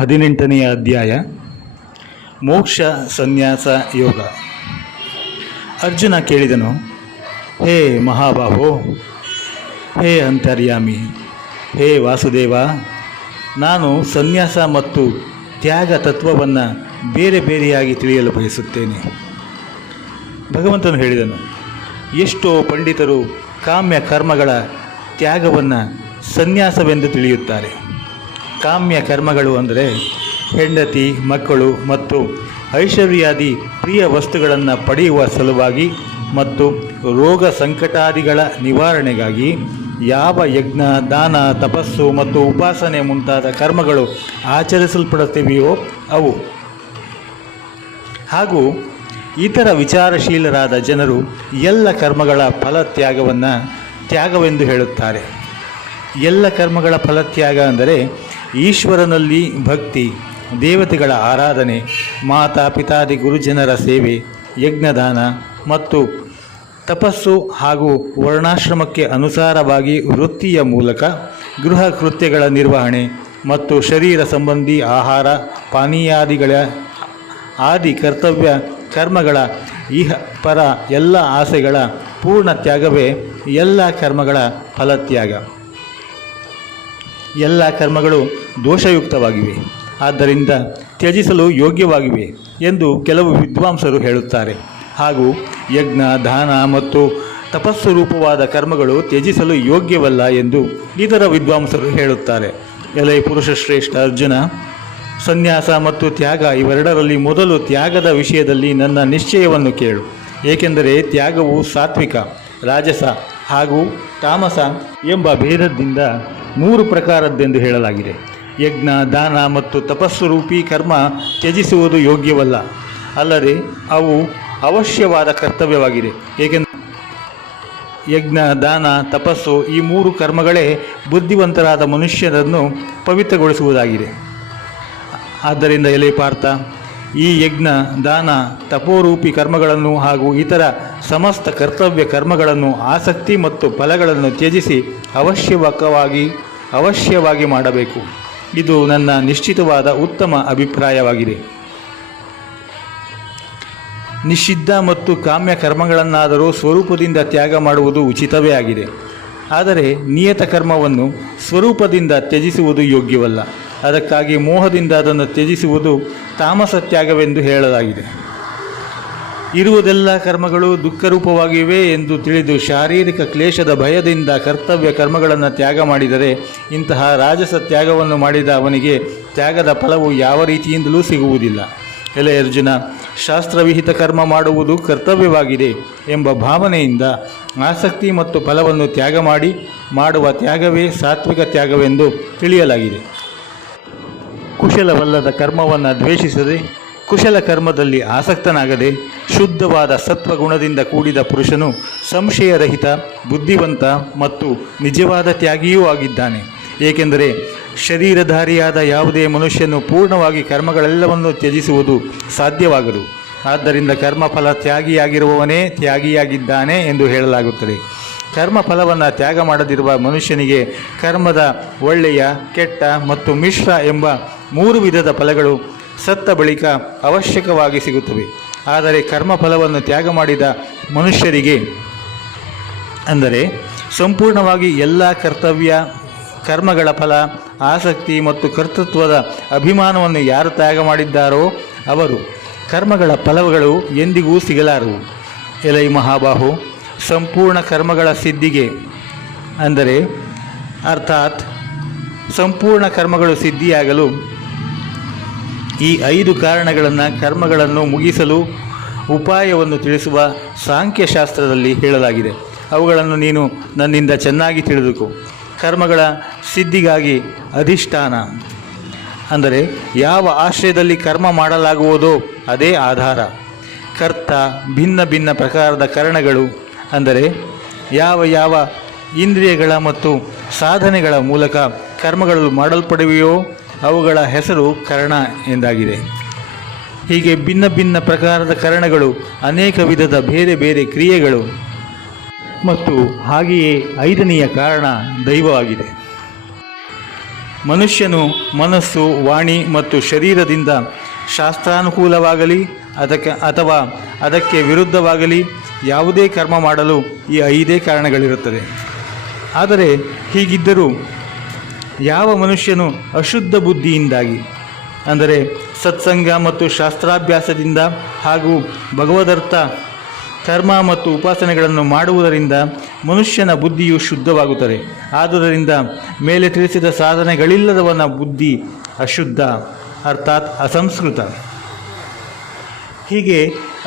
18ನೆಯ ಅಧ್ಯಾಯ ಮೋಕ್ಷ ಸನ್ಯಾಸ ಯೋಗ. ಅರ್ಜುನ ಕೇಳಿದನು, ಹೇ ಮಹಾಬಾಹೋ, ಹೇ ಅಂತರ್ಯಾಮಿ, ಹೇ ವಾಸುದೇವ, ನಾನು ಸನ್ಯಾಸ ಮತ್ತು ತ್ಯಾಗ ತತ್ವವನ್ನು ಬೇರೆ ಬೇರೆಯಾಗಿ ತಿಳಿಯಲು ಬಯಸುತ್ತೇನೆ. ಭಗವಂತನು ಹೇಳಿದನು, ಎಷ್ಟೋ ಪಂಡಿತರು ಕಾಮ್ಯ ಕರ್ಮಗಳ ತ್ಯಾಗವನ್ನು ಸನ್ಯಾಸವೆಂದು ತಿಳಿಯುತ್ತಾರೆ. ಕಾಮ್ಯ ಕರ್ಮಗಳು ಅಂದರೆ ಹೆಂಡತಿ, ಮಕ್ಕಳು ಮತ್ತು ಐಶ್ವರ್ಯಾದಿ ಪ್ರಿಯ ವಸ್ತುಗಳನ್ನು ಪಡೆಯುವ ಸಲುವಾಗಿ ಮತ್ತು ರೋಗ ಸಂಕಟಾದಿಗಳ ನಿವಾರಣೆಗಾಗಿ ಯಾವ ಯಜ್ಞ, ದಾನ, ತಪಸ್ಸು ಮತ್ತು ಉಪಾಸನೆ ಮುಂತಾದ ಕರ್ಮಗಳು ಆಚರಿಸಲ್ಪಡುತ್ತಿವೆಯೋ ಅವು. ಹಾಗೂ ಇತರ ವಿಚಾರಶೀಲರಾದ ಜನರು ಎಲ್ಲ ಕರ್ಮಗಳ ಫಲತ್ಯಾಗವನ್ನು ತ್ಯಾಗವೆಂದು ಹೇಳುತ್ತಾರೆ. ಎಲ್ಲ ಕರ್ಮಗಳ ಫಲತ್ಯಾಗ ಅಂದರೆ ಈಶ್ವರನಲ್ಲಿ ಭಕ್ತಿ, ದೇವತೆಗಳ ಆರಾಧನೆ, ಮಾತಾ ಪಿತಾದಿ ಗುರುಜನರ ಸೇವೆ, ಯಜ್ಞದಾನ ಮತ್ತು ತಪಸ್ಸು ಹಾಗೂ ವರ್ಣಾಶ್ರಮಕ್ಕೆ ಅನುಸಾರವಾಗಿ ವೃತ್ತಿಯ ಮೂಲಕ ಗೃಹ ಕೃತ್ಯಗಳ ನಿರ್ವಹಣೆ ಮತ್ತು ಶರೀರ ಸಂಬಂಧಿ ಆಹಾರ ಪಾನೀಯಾದಿಗಳ ಆದಿ ಕರ್ತವ್ಯ ಕರ್ಮಗಳ ಇಹ ಪರ ಎಲ್ಲ ಆಸೆಗಳ ಪೂರ್ಣ ತ್ಯಾಗವೇ ಎಲ್ಲ ಕರ್ಮಗಳ ಫಲತ್ಯಾಗ. ಎಲ್ಲ ಕರ್ಮಗಳು ದೋಷಯುಕ್ತವಾಗಿವೆ, ಆದ್ದರಿಂದ ತ್ಯಜಿಸಲು ಯೋಗ್ಯವಾಗಿವೆ ಎಂದು ಕೆಲವು ವಿದ್ವಾಂಸರು ಹೇಳುತ್ತಾರೆ. ಹಾಗೂ ಯಜ್ಞ, ದಾನ ಮತ್ತು ತಪಸ್ಸು ರೂಪವಾದ ಕರ್ಮಗಳು ತ್ಯಜಿಸಲು ಯೋಗ್ಯವಲ್ಲ ಎಂದು ಇತರ ವಿದ್ವಾಂಸರು ಹೇಳುತ್ತಾರೆ. ಎಲೈ ಪುರುಷ ಶ್ರೇಷ್ಠ ಅರ್ಜುನ, ಸನ್ಯಾಸ ಮತ್ತು ತ್ಯಾಗ ಇವೆರಡರಲ್ಲಿ ಮೊದಲು ತ್ಯಾಗದ ವಿಷಯದಲ್ಲಿ ನನ್ನ ನಿಶ್ಚಯವನ್ನು ಕೇಳು. ಏಕೆಂದರೆ ತ್ಯಾಗವು ಸಾತ್ವಿಕ, ರಾಜಸ ಹಾಗೂ ತಾಮಸ ಎಂಬ ಭೇದದಿಂದ 3 ಪ್ರಕಾರದ್ದೆಂದು ಹೇಳಲಾಗಿದೆ. ಯಜ್ಞ, ದಾನ ಮತ್ತು ತಪಸ್ಸು ರೂಪಿ ಕರ್ಮ ತ್ಯಜಿಸುವುದು ಯೋಗ್ಯವಲ್ಲ, ಅಲ್ಲದೆ ಅವು ಅವಶ್ಯವಾದ ಕರ್ತವ್ಯವಾಗಿದೆ. ಏಕೆಂದರೆ ಯಜ್ಞ, ದಾನ, ತಪಸ್ಸು ಈ 3 ಕರ್ಮಗಳೇ ಬುದ್ಧಿವಂತರಾದ ಮನುಷ್ಯರನ್ನು ಪವಿತ್ರಗೊಳಿಸುವುದಾಗಿದೆ. ಆದ್ದರಿಂದ ಎಲೆ ಪಾರ್ಥ, ಈ ಯಜ್ಞ, ದಾನ, ತಪೋರೂಪಿ ಕರ್ಮಗಳನ್ನು ಹಾಗೂ ಇತರ ಸಮಸ್ತ ಕರ್ತವ್ಯ ಕರ್ಮಗಳನ್ನು ಆಸಕ್ತಿ ಮತ್ತು ಫಲಗಳನ್ನು ತ್ಯಜಿಸಿ ಅವಶ್ಯವಾಗಿ ಮಾಡಬೇಕು. ಇದು ನನ್ನ ನಿಶ್ಚಿತವಾದ ಉತ್ತಮ ಅಭಿಪ್ರಾಯವಾಗಿದೆ. ನಿಷಿದ್ಧ ಮತ್ತು ಕಾಮ್ಯ ಕರ್ಮಗಳನ್ನಾದರೂ ಸ್ವರೂಪದಿಂದ ತ್ಯಾಗ ಮಾಡುವುದು ಉಚಿತವೇ ಆಗಿದೆ. ಆದರೆ ನಿಯತ ಕರ್ಮವನ್ನು ಸ್ವರೂಪದಿಂದ ತ್ಯಜಿಸುವುದು ಯೋಗ್ಯವಲ್ಲ. ಅದಕ್ಕಾಗಿ ಮೋಹದಿಂದ ಅದನ್ನು ತ್ಯಜಿಸುವುದು ತಾಮಸ ತ್ಯಾಗವೆಂದು ಹೇಳಲಾಗಿದೆ. ಇರುವುದೆಲ್ಲ ಕರ್ಮಗಳು ದುಃಖರೂಪವಾಗಿವೆ ಎಂದು ತಿಳಿದು ಶಾರೀರಿಕ ಕ್ಲೇಶದ ಭಯದಿಂದ ಕರ್ತವ್ಯ ಕರ್ಮಗಳನ್ನು ತ್ಯಾಗ ಮಾಡಿದರೆ ಇಂತಹ ರಾಜಸ ತ್ಯಾಗವನ್ನು ಮಾಡಿದ ಅವನಿಗೆ ತ್ಯಾಗದ ಫಲವು ಯಾವ ರೀತಿಯಿಂದಲೂ ಸಿಗುವುದಿಲ್ಲ. ಎಲೆ ಅರ್ಜುನ, ಶಾಸ್ತ್ರವಿಹಿತ ಕರ್ಮ ಮಾಡುವುದು ಕರ್ತವ್ಯವಾಗಿದೆ ಎಂಬ ಭಾವನೆಯಿಂದ ಆಸಕ್ತಿ ಮತ್ತು ಫಲವನ್ನು ತ್ಯಾಗ ಮಾಡಿ ಮಾಡುವ ತ್ಯಾಗವೇ ಸಾತ್ವಿಕ ತ್ಯಾಗವೆಂದು ತಿಳಿಯಲಾಗಿದೆ. ಕುಶಲವಲ್ಲದ ಕರ್ಮವನ್ನು ದ್ವೇಷಿಸದೆ, ಕುಶಲ ಕರ್ಮದಲ್ಲಿ ಆಸಕ್ತನಾಗದೆ, ಶುದ್ಧವಾದ ಸತ್ವಗುಣದಿಂದ ಕೂಡಿದ ಪುರುಷನು ಸಂಶಯರಹಿತ, ಬುದ್ಧಿವಂತ ಮತ್ತು ನಿಜವಾದ ತ್ಯಾಗಿಯೂ ಆಗಿದ್ದಾನೆ. ಏಕೆಂದರೆ ಶರೀರಧಾರಿಯಾದ ಯಾವುದೇ ಮನುಷ್ಯನು ಪೂರ್ಣವಾಗಿ ಕರ್ಮಗಳೆಲ್ಲವನ್ನು ತ್ಯಜಿಸುವುದು ಸಾಧ್ಯವಾಗದು. ಆದ್ದರಿಂದ ಕರ್ಮಫಲ ತ್ಯಾಗಿಯಾಗಿರುವವನೇ ತ್ಯಾಗಿಯಾಗಿದ್ದಾನೆ ಎಂದು ಹೇಳಲಾಗುತ್ತದೆ. ಕರ್ಮಫಲವನ್ನು ತ್ಯಾಗ ಮಾಡದಿರುವ ಮನುಷ್ಯನಿಗೆ ಕರ್ಮದ ಒಳ್ಳೆಯ, ಕೆಟ್ಟ ಮತ್ತು ಮಿಶ್ರ ಎಂಬ 3 ವಿಧದ ಫಲಗಳು ಸತ್ತ ಬಳಿಕ ಅವಶ್ಯಕವಾಗಿ ಸಿಗುತ್ತವೆ. ಆದರೆ ಕರ್ಮಫಲವನ್ನು ತ್ಯಾಗ ಮಾಡಿದ ಮನುಷ್ಯರಿಗೆ, ಅಂದರೆ ಸಂಪೂರ್ಣವಾಗಿ ಎಲ್ಲ ಕರ್ತವ್ಯ ಕರ್ಮಗಳ ಫಲ, ಆಸಕ್ತಿ ಮತ್ತು ಕರ್ತೃತ್ವದ ಅಭಿಮಾನವನ್ನು ಯಾರು ತ್ಯಾಗ ಮಾಡಿದ್ದಾರೋ ಅವರು ಕರ್ಮಗಳ ಫಲಗಳು ಎಂದಿಗೂ ಸಿಗಲಾರವು. ಎಲೈ ಮಹಾಬಾಹು, ಸಂಪೂರ್ಣ ಕರ್ಮಗಳ ಸಿದ್ಧಿಗೆ, ಅಂದರೆ ಅರ್ಥಾತ್ ಸಂಪೂರ್ಣ ಕರ್ಮಗಳು ಸಿದ್ಧಿಯಾಗಲು ಈ 5 ಕರ್ಮಗಳನ್ನು ಮುಗಿಸಲು ಉಪಾಯವನ್ನು ತಿಳಿಸುವ ಸಾಂಖ್ಯಶಾಸ್ತ್ರದಲ್ಲಿ ಹೇಳಲಾಗಿದೆ. ಅವುಗಳನ್ನು ನೀನು ನನ್ನಿಂದ ಚೆನ್ನಾಗಿ ತಿಳಿದುಕೋ. ಕರ್ಮಗಳ ಸಿದ್ಧಿಗಾಗಿ ಅಧಿಷ್ಠಾನ, ಅಂದರೆ ಯಾವ ಆಶ್ರಯದಲ್ಲಿ ಕರ್ಮ ಮಾಡಲಾಗುವುದೋ ಅದೇ ಆಧಾರ. ಕರ್ತ, ಭಿನ್ನ ಭಿನ್ನ ಪ್ರಕಾರದ ಕರಣಗಳು, ಅಂದರೆ ಯಾವ ಇಂದ್ರಿಯಗಳ ಮತ್ತು ಸಾಧನೆಗಳ ಮೂಲಕ ಕರ್ಮಗಳು ಮಾಡಲ್ಪಡುವೆಯೋ ಅವುಗಳ ಹೆಸರು ಕರ್ಣ ಎಂದಾಗಿದೆ. ಹೀಗೆ ಭಿನ್ನ ಭಿನ್ನ ಪ್ರಕಾರದ ಕರಣಗಳು, ಅನೇಕ ವಿಧದ ಬೇರೆ ಬೇರೆ ಕ್ರಿಯೆಗಳು ಮತ್ತು ಹಾಗೆಯೇ 5ನೆಯ ಕಾರಣ ದೈವವಾಗಿದೆ. ಮನುಷ್ಯನು ಮನಸ್ಸು, ವಾಣಿ ಮತ್ತು ಶರೀರದಿಂದ ಶಾಸ್ತ್ರಾನುಕೂಲವಾಗಲಿ ಅಥವಾ ಅದಕ್ಕೆ ವಿರುದ್ಧವಾಗಲಿ ಯಾವುದೇ ಕರ್ಮ ಮಾಡಲು ಈ 5 ಕಾರಣಗಳಿರುತ್ತದೆ. ಆದರೆ ಹೀಗಿದ್ದರೂ ಯಾವ ಮನುಷ್ಯನು ಅಶುದ್ಧ ಬುದ್ಧಿಯಿಂದಾಗಿ, ಅಂದರೆ ಸತ್ಸಂಗ ಮತ್ತು ಶಾಸ್ತ್ರಾಭ್ಯಾಸದಿಂದ ಹಾಗೂ ಭಗವದರ್ಥ ಕರ್ಮ ಮತ್ತು ಉಪಾಸನೆಗಳನ್ನು ಮಾಡುವುದರಿಂದ ಮನುಷ್ಯನ ಬುದ್ಧಿಯು ಶುದ್ಧವಾಗುತ್ತದೆ. ಆದುದರಿಂದ ಮೇಲೆ ತಿಳಿಸಿದ ಸಾಧನೆಗಳಿಲ್ಲದವನ ಬುದ್ಧಿ ಅಶುದ್ಧ, ಅರ್ಥಾತ್ ಅಸಂಸ್ಕೃತ. ಹೀಗೆ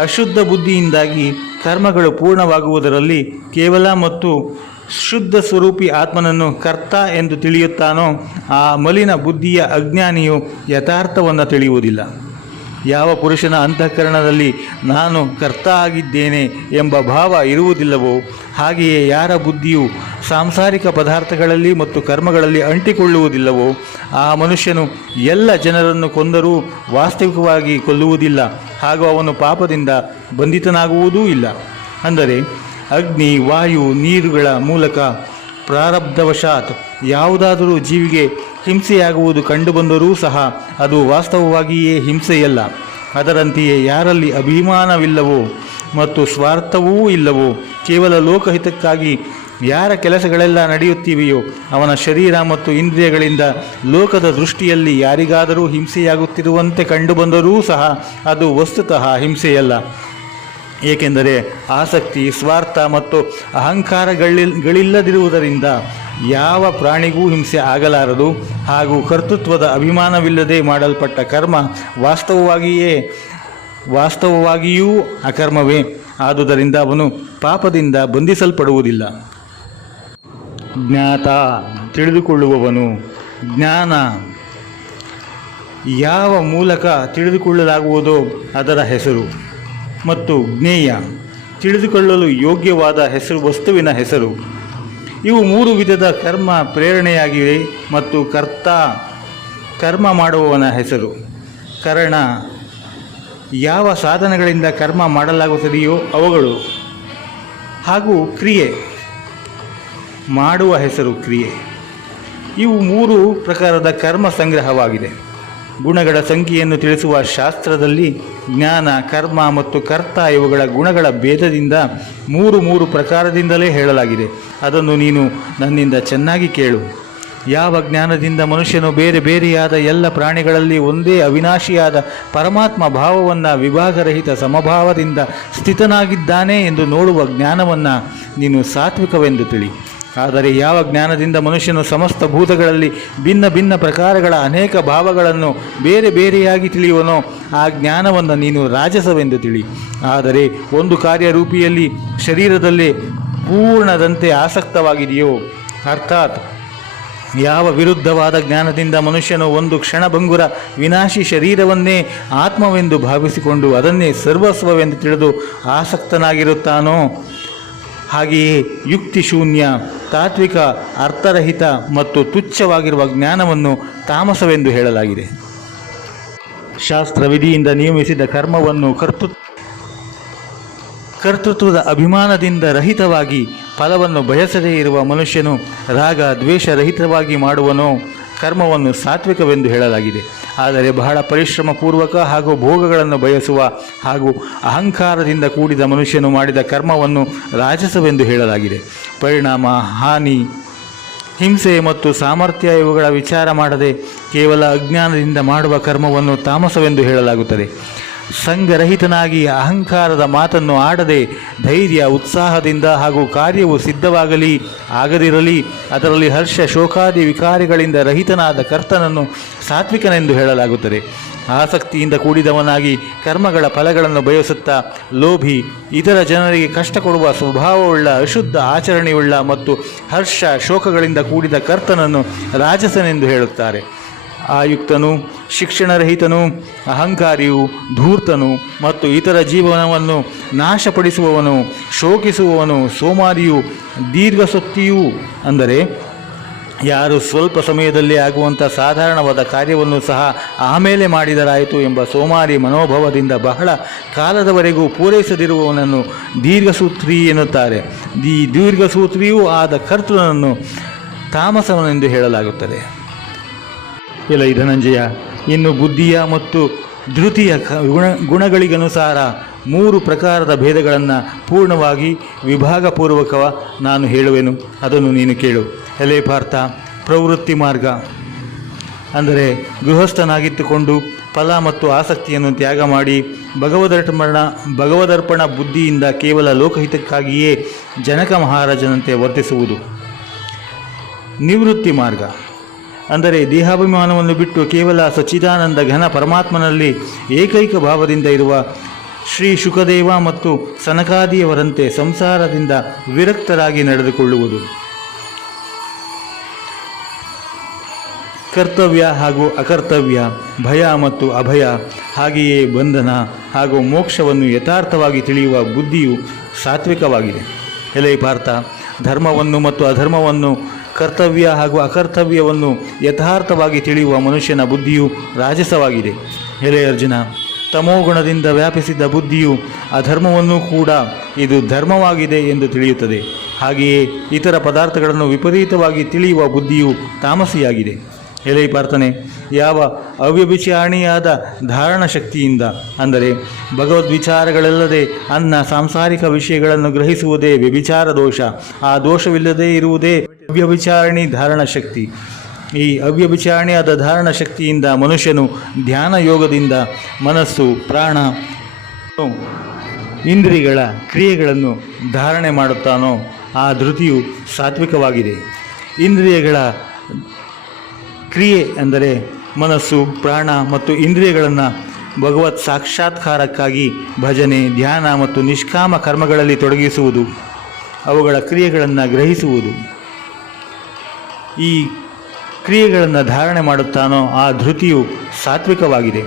ಅಶುದ್ಧ ಬುದ್ಧಿಯಿಂದಾಗಿ ಕರ್ಮಗಳು ಪೂರ್ಣವಾಗುವುದರಲ್ಲಿ ಕೇವಲ ಮತ್ತು ಶುದ್ಧ ಸ್ವರೂಪಿ ಆತ್ಮನನ್ನು ಕರ್ತ ಎಂದು ತಿಳಿಯುತ್ತಾನೋ ಆ ಮಲಿನ ಬುದ್ಧಿಯ ಅಜ್ಞಾನಿಯು ಯಥಾರ್ಥವನ್ನು ತಿಳಿಯುವುದಿಲ್ಲ. ಯಾವ ಪುರುಷನ ಅಂತಃಕರಣದಲ್ಲಿ ನಾನು ಕರ್ತ ಆಗಿದ್ದೇನೆ ಎಂಬ ಭಾವ ಇರುವುದಿಲ್ಲವೋ, ಹಾಗೆಯೇ ಯಾರ ಬುದ್ಧಿಯು ಸಾಂಸಾರಿಕ ಪದಾರ್ಥಗಳಲ್ಲಿ ಮತ್ತು ಕರ್ಮಗಳಲ್ಲಿ ಅಂಟಿಕೊಳ್ಳುವುದಿಲ್ಲವೋ ಆ ಮನುಷ್ಯನು ಎಲ್ಲ ಜನರನ್ನು ಕೊಂದರೂ ವಾಸ್ತವಿಕವಾಗಿ ಕೊಲ್ಲುವುದಿಲ್ಲ, ಹಾಗೂ ಅವನು ಪಾಪದಿಂದ ಬಂಧಿತನಾಗುವುದೂ ಇಲ್ಲ. ಅಂದರೆ ಅಗ್ನಿ, ವಾಯು, ನೀರುಗಳ ಮೂಲಕ ಪ್ರಾರಬ್ಧವಶಾತ್ ಯಾವುದಾದರೂ ಜೀವಿಗೆ ಹಿಂಸೆಯಾಗುವುದು ಕಂಡುಬಂದರೂ ಸಹ ಅದು ವಾಸ್ತವವಾಗಿಯೇ ಹಿಂಸೆಯಲ್ಲ. ಅದರಂತೆಯೇ ಯಾರಲ್ಲಿ ಅಭಿಮಾನವಿಲ್ಲವೋ ಮತ್ತು ಸ್ವಾರ್ಥವೂ ಇಲ್ಲವೋ, ಕೇವಲ ಲೋಕಹಿತಕ್ಕಾಗಿ ಯಾರ ಕೆಲಸಗಳೆಲ್ಲ ನಡೆಯುತ್ತಿವೆಯೋ ಅವನ ಶರೀರ ಮತ್ತು ಇಂದ್ರಿಯಗಳಿಂದ ಲೋಕದ ದೃಷ್ಟಿಯಲ್ಲಿ ಯಾರಿಗಾದರೂ ಹಿಂಸೆಯಾಗುತ್ತಿರುವಂತೆ ಕಂಡುಬಂದರೂ ಸಹ ಅದು ವಸ್ತುತಃ ಹಿಂಸೆಯಲ್ಲ. ಏಕೆಂದರೆ ಆಸಕ್ತಿ, ಸ್ವಾರ್ಥ ಮತ್ತು ಅಹಂಕಾರಗಳಿಲ್ಲದಿರುವುದರಿಂದ ಯಾವ ಪ್ರಾಣಿಗೂ ಹಿಂಸೆ ಆಗಲಾರದು. ಹಾಗೂ ಕರ್ತೃತ್ವದ ಅಭಿಮಾನವಿಲ್ಲದೆ ಮಾಡಲ್ಪಟ್ಟ ಕರ್ಮ ವಾಸ್ತವವಾಗಿಯೂ ಅಕರ್ಮವೇ. ಆದುದರಿಂದ ಅವನು ಪಾಪದಿಂದ ಬಂಧಿಸಲ್ಪಡುವುದಿಲ್ಲ. ಜ್ಞಾತ, ತಿಳಿದುಕೊಳ್ಳುವವನು. ಜ್ಞಾನ ಯಾವ ಮೂಲಕ ತಿಳಿದುಕೊಳ್ಳಲಾಗುವುದೋ ಅದರ ಹೆಸರು, ಮತ್ತು ಜ್ಞೇಯ, ತಿಳಿದುಕೊಳ್ಳಲು ಯೋಗ್ಯವಾದ ಹೆಸರು, ವಸ್ತುವಿನ ಹೆಸರು. ಇವು 3 ವಿಧದ ಕರ್ಮ ಪ್ರೇರಣೆಯಾಗಿವೆ. ಮತ್ತು ಕರ್ತ, ಕರ್ಮ ಮಾಡುವವನ ಹೆಸರು. ಕರಣ, ಯಾವ ಸಾಧನಗಳಿಂದ ಕರ್ಮ ಮಾಡಲಾಗುತ್ತದೆಯೋ ಅವುಗಳು. ಹಾಗೂ ಕ್ರಿಯೆ, ಮಾಡುವ ಹೆಸರು, ಕ್ರಿಯೆ. ಇವು 3 ಪ್ರಕಾರದ ಕರ್ಮ ಸಂಗ್ರಹವಾಗಿದೆ. ಗುಣಗಳ ಸಂಖ್ಯೆಯನ್ನು ತಿಳಿಸುವ ಶಾಸ್ತ್ರದಲ್ಲಿ ಜ್ಞಾನ, ಕರ್ಮ ಮತ್ತು ಕರ್ತ ಇವುಗಳ ಗುಣಗಳ ಭೇದದಿಂದ 3 ಪ್ರಕಾರದಿಂದಲೇ ಹೇಳಲಾಗಿದೆ. ಅದನ್ನು ನೀನು ನನ್ನಿಂದ ಚೆನ್ನಾಗಿ ಕೇಳು. ಯಾವ ಜ್ಞಾನದಿಂದ ಮನುಷ್ಯನು ಬೇರೆ ಬೇರೆಯಾದ ಎಲ್ಲ ಪ್ರಾಣಿಗಳಲ್ಲಿ ಒಂದೇ ಅವಿನಾಶಿಯಾದ ಪರಮಾತ್ಮ ಭಾವವನ್ನು ವಿಭಾಗರಹಿತ ಸಮಭಾವದಿಂದ ಸ್ಥಿತನಾಗಿದ್ದಾನೆ ಎಂದು ನೋಡುವ ಜ್ಞಾನವನ್ನು ನೀನು ಸಾತ್ವಿಕವೆಂದು ತಿಳಿ. ಆದರೆ ಯಾವ ಜ್ಞಾನದಿಂದ ಮನುಷ್ಯನು ಸಮಸ್ತ ಭೂತಗಳಲ್ಲಿ ಭಿನ್ನ ಭಿನ್ನ ಪ್ರಕಾರಗಳ ಅನೇಕ ಭಾವಗಳನ್ನು ಬೇರೆ ಬೇರೆಯಾಗಿ ತಿಳಿಯುವನೋ ಆ ಜ್ಞಾನವನ್ನು ನೀನು ರಾಜಸವೆಂದು ತಿಳಿ. ಆದರೆ ಒಂದು ಕಾರ್ಯರೂಪಿಯಲ್ಲಿ ಶರೀರದಲ್ಲಿ ಪೂರ್ಣದಂತೆ ಆಸಕ್ತವಾಗಿದೆಯೋ, ಅರ್ಥಾತ್ ಯಾವ ವಿರುದ್ಧವಾದ ಜ್ಞಾನದಿಂದ ಮನುಷ್ಯನು ಒಂದು ಕ್ಷಣಭಂಗುರ ವಿನಾಶಿ ಶರೀರವನ್ನೇ ಆತ್ಮವೆಂದು ಭಾವಿಸಿಕೊಂಡು ಅದನ್ನೇ ಸರ್ವಸ್ವವೆಂದು ತಿಳಿದು ಆಸಕ್ತನಾಗಿರುತ್ತಾನೋ, ಹಾಗೆಯೇ ಯುಕ್ತಿಶೂನ್ಯ, ತಾತ್ವಿಕ, ಅರ್ಥರಹಿತ ಮತ್ತು ತುಚ್ಛವಾಗಿರುವ ಜ್ಞಾನವನ್ನು ತಾಮಸವೆಂದು ಹೇಳಲಾಗಿದೆ. ಶಾಸ್ತ್ರವಿಧಿಯಿಂದ ನಿಯಮಿಸಿದ ಕರ್ಮವನ್ನು ಕರ್ತೃತ್ವದ ಅಭಿಮಾನದಿಂದ ರಹಿತವಾಗಿ ಫಲವನ್ನು ಬಯಸದೇ ಇರುವ ಮನುಷ್ಯನು ರಾಗ ದ್ವೇಷರಹಿತವಾಗಿ ಮಾಡುವನೋ ಕರ್ಮವನ್ನು ಸಾತ್ವಿಕವೆಂದು ಹೇಳಲಾಗಿದೆ. ಆದರೆ ಬಹಳ ಪರಿಶ್ರಮಪೂರ್ವಕ ಹಾಗೂ ಭೋಗಗಳನ್ನು ಬಯಸುವ ಹಾಗೂ ಅಹಂಕಾರದಿಂದ ಕೂಡಿದ ಮನುಷ್ಯನು ಮಾಡಿದ ಕರ್ಮವನ್ನು ರಾಜಸವೆಂದು ಹೇಳಲಾಗಿದೆ. ಪರಿಣಾಮ, ಹಾನಿ, ಹಿಂಸೆ ಮತ್ತು ಸಾಮರ್ಥ್ಯ ಇವುಗಳ ವಿಚಾರ ಮಾಡದೆ ಕೇವಲ ಅಜ್ಞಾನದಿಂದ ಮಾಡುವ ಕರ್ಮವನ್ನು ತಾಮಸವೆಂದು ಹೇಳಲಾಗುತ್ತದೆ. ಸಂಘರಹಿತನಾಗಿ ಅಹಂಕಾರದ ಮಾತನ್ನು ಆಡದೆ ಧೈರ್ಯ, ಉತ್ಸಾಹದಿಂದ ಹಾಗೂ ಕಾರ್ಯವು ಸಿದ್ಧವಾಗಲಿ ಆಗದಿರಲಿ ಅದರಲ್ಲಿ ಹರ್ಷ, ಶೋಕಾದಿ ವಿಕಾರಗಳಿಂದ ರಹಿತನಾದ ಕರ್ತನನ್ನು ಸಾತ್ವಿಕನೆಂದು ಹೇಳಲಾಗುತ್ತದೆ. ಆಸಕ್ತಿಯಿಂದ ಕೂಡಿದವನಾಗಿ ಕರ್ಮಗಳ ಫಲಗಳನ್ನು ಬಯಸುತ್ತಾ ಲೋಭಿ, ಇತರ ಜನರಿಗೆ ಕಷ್ಟ ಕೊಡುವ ಸ್ವಭಾವವುಳ್ಳ, ಅಶುದ್ಧ ಆಚರಣೆಯುಳ್ಳ ಮತ್ತು ಹರ್ಷ, ಶೋಕಗಳಿಂದ ಕೂಡಿದ ಕರ್ತನನ್ನು ರಾಜಸನೆಂದು ಹೇಳುತ್ತಾರೆ. ಆಯುಕ್ತನು, ಶಿಕ್ಷಣರಹಿತನು, ಅಹಂಕಾರಿಯು, ಧೂರ್ತನು ಮತ್ತು ಇತರ ಜೀವನವನ್ನು ನಾಶಪಡಿಸುವವನು, ಶೋಕಿಸುವವನು, ಸೋಮಾರಿಯು, ದೀರ್ಘಸೊತ್ತಿಯೂ. ಅಂದರೆ ಯಾರು ಸ್ವಲ್ಪ ಸಮಯದಲ್ಲಿ ಆಗುವಂಥ ಸಾಧಾರಣವಾದ ಕಾರ್ಯವನ್ನು ಸಹ ಆಮೇಲೆ ಮಾಡಿದರಾಯಿತು ಎಂಬ ಸೋಮಾರಿ ಮನೋಭಾವದಿಂದ ಬಹಳ ಕಾಲದವರೆಗೂ ಪೂರೈಸದಿರುವವನನ್ನು ದೀರ್ಘಸೂತ್ರಿ ಎನ್ನುತ್ತಾರೆ. ಈ ದೀರ್ಘಸೂತ್ರಿಯೂ ಆದ ಕರ್ತನನ್ನು ತಾಮಸವನೆಂದು ಹೇಳಲಾಗುತ್ತದೆ. ಎಲೈ ಧನಂಜಯ, ಇನ್ನು ಬುದ್ಧಿಯ ಮತ್ತು ಧೃತಿಯ ಗುಣಗಳಿಗನುಸಾರ 3 ಪ್ರಕಾರದ ಭೇದಗಳನ್ನು ಪೂರ್ಣವಾಗಿ ವಿಭಾಗಪೂರ್ವಕ ನಾನು ಹೇಳುವೆನು, ಅದನ್ನು ನೀನು ಕೇಳು. ಎಲೆ ಪಾರ್ಥ, ಪ್ರವೃತ್ತಿ ಮಾರ್ಗ ಅಂದರೆ ಗೃಹಸ್ಥನಾಗಿಟ್ಟುಕೊಂಡು ಫಲ ಮತ್ತು ಆಸಕ್ತಿಯನ್ನು ತ್ಯಾಗ ಮಾಡಿ ಭಗವದರ್ಪಣ ಬುದ್ಧಿಯಿಂದ ಕೇವಲ ಲೋಕಹಿತಕ್ಕಾಗಿಯೇ ಜನಕ ಮಹಾರಾಜನಂತೆ ವರ್ತಿಸುವುದು. ನಿವೃತ್ತಿ ಮಾರ್ಗ ಅಂದರೆ ದೇಹಾಭಿಮಾನವನ್ನು ಬಿಟ್ಟು ಕೇವಲ ಸಚ್ಚಿದಾನಂದ ಘನ ಪರಮಾತ್ಮನಲ್ಲಿ ಏಕೈಕ ಭಾವದಿಂದ ಇರುವ ಶ್ರೀ ಶುಕದೇವ ಮತ್ತು ಸನಕಾದಿಯವರಂತೆ ಸಂಸಾರದಿಂದ ವಿರಕ್ತರಾಗಿ ನಡೆದುಕೊಳ್ಳುವುದು. ಕರ್ತವ್ಯ ಹಾಗೂ ಅಕರ್ತವ್ಯ, ಭಯ ಮತ್ತು ಅಭಯ, ಹಾಗೆಯೇ ಬಂಧನ ಹಾಗೂ ಮೋಕ್ಷವನ್ನು ಯಥಾರ್ಥವಾಗಿ ತಿಳಿಯುವ ಬುದ್ಧಿಯು ಸಾತ್ವಿಕವಾಗಿದೆ. ಎಲೆ ಪಾರ್ಥ, ಧರ್ಮವನ್ನು ಮತ್ತು ಅಧರ್ಮವನ್ನು, ಕರ್ತವ್ಯ ಹಾಗೂ ಅಕರ್ತವ್ಯವನ್ನು ಯಥಾರ್ಥವಾಗಿ ತಿಳಿಯುವ ಮನುಷ್ಯನ ಬುದ್ಧಿಯು ರಾಜಸವಾಗಿದೆ. ಎಲೆ ಅರ್ಜುನ, ತಮೋಗುಣದಿಂದ ವ್ಯಾಪಿಸಿದ ಬುದ್ಧಿಯು ಅಧರ್ಮವನ್ನೂ ಕೂಡ ಇದು ಧರ್ಮವಾಗಿದೆ ಎಂದು ತಿಳಿಯುತ್ತದೆ. ಹಾಗೆಯೇ ಇತರ ಪದಾರ್ಥಗಳನ್ನು ವಿಪರೀತವಾಗಿ ತಿಳಿಯುವ ಬುದ್ಧಿಯು ತಾಮಸಿಯಾಗಿದೆ. ಎಲೆ ಪಾರ್ಥನೆ, ಯಾವ ಅವ್ಯಭಿಚಾರಿಣಿಯಾದ ಧಾರಣ ಶಕ್ತಿಯಿಂದ ಅಂದರೆ ಭಗವದ್ವಿಚಾರಗಳಲ್ಲದೆ ಸಾಂಸಾರಿಕ ವಿಷಯಗಳನ್ನು ಗ್ರಹಿಸುವುದೇ ವ್ಯಭಿಚಾರ ದೋಷ, ಆ ದೋಷವಿಲ್ಲದೆ ಇರುವುದೇ ಅವ್ಯಭಿಚಾರಿಣಿ ಧಾರಣ ಶಕ್ತಿ. ಈ ಅವ್ಯಭಿಚಾರಿಣಿಯಾದ ಧಾರಣ ಶಕ್ತಿಯಿಂದ ಮನುಷ್ಯನು ಧ್ಯಾನ ಯೋಗದಿಂದ ಮನಸ್ಸು, ಪ್ರಾಣ, ಇಂದ್ರಿಯಗಳ ಕ್ರಿಯೆಗಳನ್ನು ಧಾರಣೆ ಮಾಡುತ್ತಾನೋ ಆ ಧೃತಿಯು ಸಾತ್ವಿಕವಾಗಿದೆ. ಇಂದ್ರಿಯಗಳ ಕ್ರಿಯೆ ಅಂದರೆ ಮನಸ್ಸು, ಪ್ರಾಣ ಮತ್ತು ಇಂದ್ರಿಯಗಳನ್ನು ಭಗವತ್ ಸಾಕ್ಷಾತ್ಕಾರಕ್ಕಾಗಿ ಭಜನೆ, ಧ್ಯಾನ ಮತ್ತು ನಿಷ್ಕಾಮ ಕರ್ಮಗಳಲ್ಲಿ ತೊಡಗಿಸುವುದು, ಅವುಗಳ ಕ್ರಿಯೆಗಳನ್ನು ಗ್ರಹಿಸುವುದು. ಈ ಕ್ರಿಯೆಗಳನ್ನು ಧಾರಣೆ ಮಾಡುತ್ತಾನೋ ಆ ಧೃತಿಯು ಸಾತ್ವಿಕವಾಗಿದೆ.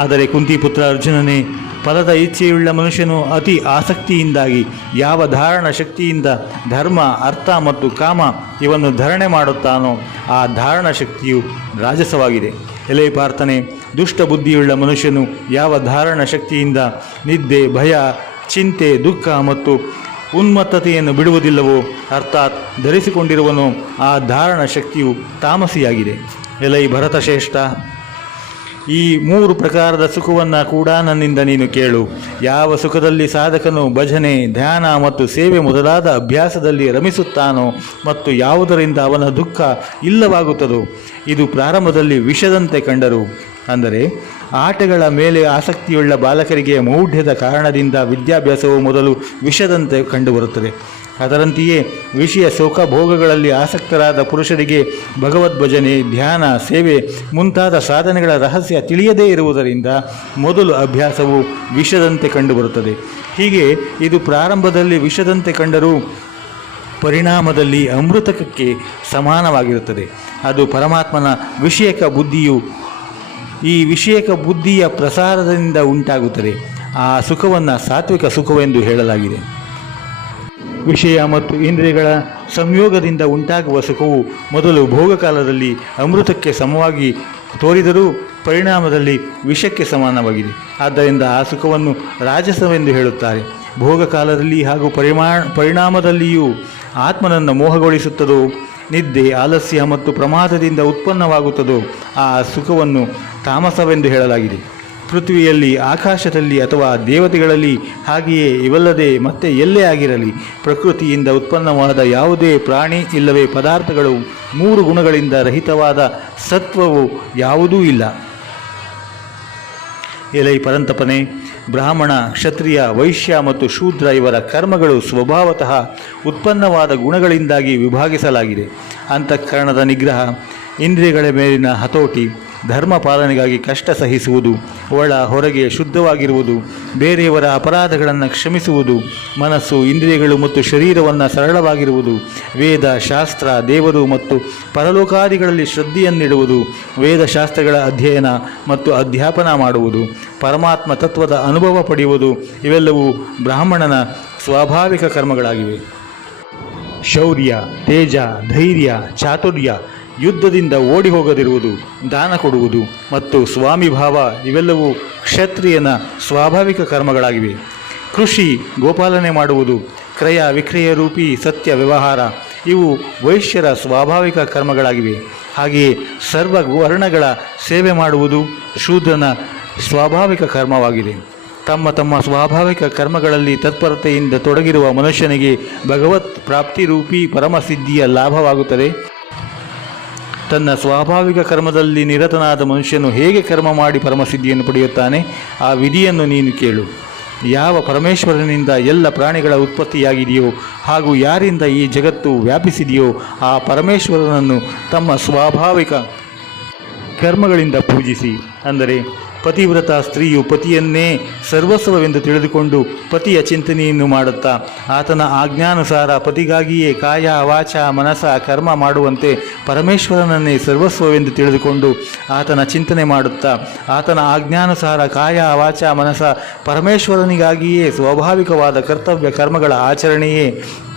ಆದರೆ ಕುಂತಿಪುತ್ರ ಅರ್ಜುನನೇ, ಫಲದ ಇಚ್ಛೆಯುಳ್ಳ ಮನುಷ್ಯನು ಅತಿ ಆಸಕ್ತಿಯಿಂದಾಗಿ ಯಾವ ಧಾರಣ ಶಕ್ತಿಯಿಂದ ಧರ್ಮ, ಅರ್ಥ ಮತ್ತು ಕಾಮ ಇವನ್ನು ಧಾರಣೆ ಮಾಡುತ್ತಾನೋ ಆ ಧಾರಣ ಶಕ್ತಿಯು ರಾಜಸವಾಗಿದೆ. ಎಲೆ ಪಾರ್ಥನೆ, ದುಷ್ಟ ಬುದ್ಧಿಯುಳ್ಳ ಮನುಷ್ಯನು ಯಾವ ಧಾರಣ ಶಕ್ತಿಯಿಂದ ನಿದ್ದೆ, ಭಯ, ಚಿಂತೆ, ದುಃಖ ಮತ್ತು ಉನ್ಮತ್ತತೆಯನ್ನು ಬಿಡುವುದಿಲ್ಲವೋ ಅರ್ಥಾತ್ ಧರಿಸಿಕೊಂಡಿರುವನೋ ಆ ಧಾರಣ ಶಕ್ತಿಯು ತಾಮಸಿಯಾಗಿದೆ. ಎಲೈ ಭರತಶ್ರೇಷ್ಠ, ಈ 3 ಪ್ರಕಾರದ ಸುಖವನ್ನು ಕೂಡ ನನ್ನಿಂದ ನೀನು ಕೇಳು. ಯಾವ ಸುಖದಲ್ಲಿ ಸಾಧಕನು ಭಜನೆ, ಧ್ಯಾನ ಮತ್ತು ಸೇವೆ ಮೊದಲಾದ ಅಭ್ಯಾಸದಲ್ಲಿ ರಮಿಸುತ್ತಾನೋ ಮತ್ತು ಯಾವುದರಿಂದ ಅವನ ದುಃಖ ಇಲ್ಲವಾಗುತ್ತದೋ ಇದು ಪ್ರಾರಂಭದಲ್ಲಿ ವಿಷದಂತೆ ಕಂಡರು. ಅಂದರೆ ಆಟಗಳ ಮೇಲೆ ಆಸಕ್ತಿಯುಳ್ಳ ಬಾಲಕರಿಗೆ ಮೌಢ್ಯದ ಕಾರಣದಿಂದ ವಿದ್ಯಾಭ್ಯಾಸವು ಮೊದಲು ವಿಷದಂತೆ ಕಂಡುಬರುತ್ತದೆ. ಅದರಂತೆಯೇ ವಿಷಯ ಸುಖಭೋಗಗಳಲ್ಲಿ ಆಸಕ್ತರಾದ ಪುರುಷರಿಗೆ ಭಗವದ್ಭಜನೆ, ಧ್ಯಾನ, ಸೇವೆ ಮುಂತಾದ ಸಾಧನೆಗಳ ರಹಸ್ಯ ತಿಳಿಯದೇ ಇರುವುದರಿಂದ ಮೊದಲು ಅಭ್ಯಾಸವು ವಿಷದಂತೆ ಕಂಡುಬರುತ್ತದೆ. ಹೀಗೆ ಇದು ಪ್ರಾರಂಭದಲ್ಲಿ ವಿಷದಂತೆ ಕಂಡರೂ ಪರಿಣಾಮದಲ್ಲಿ ಅಮೃತಕ್ಕೆ ಸಮಾನವಾಗಿರುತ್ತದೆ. ಅದು ಪರಮಾತ್ಮನ ವಿಷಯಕ ಬುದ್ಧಿಯು ಈ ವಿಷಯಕ ಬುದ್ಧಿಯ ಪ್ರಸಾರದಿಂದ ಉಂಟಾಗುತ್ತದೆ. ಆ ಸುಖವನ್ನು ಸಾತ್ವಿಕ ಸುಖವೆಂದು ಹೇಳಲಾಗಿದೆ. ವಿಷಯ ಮತ್ತು ಇಂದ್ರಿಯಗಳ ಸಂಯೋಗದಿಂದ ಉಂಟಾಗುವ ಸುಖವು ಮೊದಲು ಭೋಗಕಾಲದಲ್ಲಿ ಅಮೃತಕ್ಕೆ ಸಮವಾಗಿ ತೋರಿದರೂ ಪರಿಣಾಮದಲ್ಲಿ ವಿಷಕ್ಕೆ ಸಮಾನವಾಗಿದೆ. ಆದ್ದರಿಂದ ಆ ಸುಖವನ್ನು ರಾಜಸವೆಂದು ಹೇಳುತ್ತಾರೆ. ಭೋಗಕಾಲದಲ್ಲಿ ಹಾಗೂ ಪರಿಣಾಮದಲ್ಲಿಯೂ ಆತ್ಮನನ್ನು ಮೋಹಗೊಳಿಸುತ್ತದೋ, ನಿದ್ದೆ, ಆಲಸ್ಯ ಮತ್ತು ಪ್ರಮಾದದಿಂದ ಉತ್ಪನ್ನವಾಗುತ್ತದೋ ಆ ಸುಖವನ್ನು ತಾಮಸವೆಂದು ಹೇಳಲಾಗಿದೆ. ಪೃಥ್ವಿಯಲ್ಲಿ, ಆಕಾಶದಲ್ಲಿ ಅಥವಾ ದೇವತೆಗಳಲ್ಲಿ, ಹಾಗೆಯೇ ಇವಲ್ಲದೆ ಮತ್ತೆ ಎಲ್ಲೇ ಆಗಿರಲಿ ಪ್ರಕೃತಿಯಿಂದ ಉತ್ಪನ್ನವಾದ ಯಾವುದೇ ಪ್ರಾಣಿ ಇಲ್ಲವೇ ಪದಾರ್ಥಗಳು 3 ಗುಣಗಳಿಂದ ರಹಿತವಾದ ಸತ್ವವು ಯಾವುದೂ ಇಲ್ಲ. ಎಲೈ ಪರಂತಪನೆ, ಬ್ರಾಹ್ಮಣ, ಕ್ಷತ್ರಿಯ, ವೈಶ್ಯ ಮತ್ತು ಶೂದ್ರ ಇವರ ಕರ್ಮಗಳು ಸ್ವಭಾವತಃ ಉತ್ಪನ್ನವಾದ ಗುಣಗಳಿಂದಾಗಿ ವಿಭಾಗಿಸಲಾಗಿದೆ. ಅಂತಃಕರಣದ ನಿಗ್ರಹ, ಇಂದ್ರಿಯಗಳ ಮೇಲಿನ ಹತೋಟಿ, ಧರ್ಮ ಪಾಲನೆಗಾಗಿ ಕಷ್ಟ ಸಹಿಸುವುದು, ಒಳ ಹೊರಗೆ ಶುದ್ಧವಾಗಿರುವುದು, ಬೇರೆಯವರ ಅಪರಾಧಗಳನ್ನು ಕ್ಷಮಿಸುವುದು, ಮನಸ್ಸು, ಇಂದ್ರಿಯಗಳು ಮತ್ತು ಶರೀರವನ್ನು ಸರಳವಾಗಿರುವುದು, ವೇದ, ಶಾಸ್ತ್ರ, ದೇವರು ಮತ್ತು ಪರಲೋಕಾದಿಗಳಲ್ಲಿ ಶ್ರದ್ಧೆಯನ್ನಿಡುವುದು, ವೇದಶಾಸ್ತ್ರಗಳ ಅಧ್ಯಯನ ಮತ್ತು ಅಧ್ಯಾಪನ ಮಾಡುವುದು, ಪರಮಾತ್ಮ ತತ್ವದ ಅನುಭವ ಪಡೆಯುವುದು ಇವೆಲ್ಲವೂ ಬ್ರಾಹ್ಮಣನ ಸ್ವಾಭಾವಿಕ ಕರ್ಮಗಳಾಗಿವೆ. ಶೌರ್ಯ, ತೇಜ, ಧೈರ್ಯ, ಚಾತುರ್ಯ, ಯುದ್ಧದಿಂದ ಓಡಿ ಹೋಗದಿರುವುದು, ದಾನ ಕೊಡುವುದು ಮತ್ತು ಸ್ವಾಮಿಭಾವ ಇವೆಲ್ಲವೂ ಕ್ಷತ್ರಿಯನ ಸ್ವಾಭಾವಿಕ ಕರ್ಮಗಳಾಗಿವೆ. ಕೃಷಿ, ಗೋಪಾಲನೆ ಮಾಡುವುದು, ಕ್ರಯ ವಿಕ್ರಯ ರೂಪಿ ಸತ್ಯ ವ್ಯವಹಾರ ಇವು ವೈಶ್ಯರ ಸ್ವಾಭಾವಿಕ ಕರ್ಮಗಳಾಗಿವೆ. ಹಾಗೆಯೇ ಸರ್ವ ವರ್ಣಗಳ ಸೇವೆ ಮಾಡುವುದು ಶೂದ್ರನ ಸ್ವಾಭಾವಿಕ ಕರ್ಮವಾಗಿದೆ. ತಮ್ಮ ತಮ್ಮ ಸ್ವಾಭಾವಿಕ ಕರ್ಮಗಳಲ್ಲಿ ತತ್ಪರತೆಯಿಂದ ತೊಡಗಿರುವ ಮನುಷ್ಯನಿಗೆ ಭಗವತ್ ಪ್ರಾಪ್ತಿರೂಪಿ ಪರಮಸಿದ್ಧಿಯ ಲಾಭವಾಗುತ್ತದೆ. ತನ್ನ ಸ್ವಾಭಾವಿಕ ಕರ್ಮದಲ್ಲಿ ನಿರತನಾದ ಮನುಷ್ಯನು ಹೇಗೆ ಕರ್ಮ ಮಾಡಿ ಪರಮಸಿದ್ಧಿಯನ್ನು ಪಡೆಯುತ್ತಾನೆ? ಆ ವಿಧಿಯನ್ನು ನೀನು ಕೇಳು. ಯಾವ ಪರಮೇಶ್ವರನಿಂದ ಎಲ್ಲ ಪ್ರಾಣಿಗಳ ಉತ್ಪತ್ತಿಯಾಗಿದೆಯೋ ಹಾಗೂ ಯಾರಿಂದ ಈ ಜಗತ್ತು ವ್ಯಾಪಿಸಿದೆಯೋ ಆ ಪರಮೇಶ್ವರನನ್ನು ತಮ್ಮ ಸ್ವಾಭಾವಿಕ ಕರ್ಮಗಳಿಂದ ಪೂಜಿಸಿ. ಅಂದರೆ ಪತಿವ್ರತ ಸ್ತ್ರೀಯು ಪತಿಯನ್ನೇ ಸರ್ವಸ್ವವೆಂದು ತಿಳಿದುಕೊಂಡು ಪತಿಯ ಚಿಂತನೆಯನ್ನು ಮಾಡುತ್ತಾ ಆತನ ಆಜ್ಞಾನುಸಾರ ಪತಿಗಾಗಿಯೇ ಕಾಯ ವಾಚ ಮನಸ ಕರ್ಮ ಮಾಡುವಂತೆ ಪರಮೇಶ್ವರನನ್ನೇ ಸರ್ವಸ್ವವೆಂದು ತಿಳಿದುಕೊಂಡು ಆತನ ಚಿಂತನೆ ಮಾಡುತ್ತಾ ಆತನ ಆಜ್ಞಾನುಸಾರ ಕಾಯ ವಾಚ ಮನಸ ಪರಮೇಶ್ವರನಿಗಾಗಿಯೇ ಸ್ವಾಭಾವಿಕವಾದ ಕರ್ತವ್ಯ ಕರ್ಮಗಳ ಆಚರಣೆಯೇ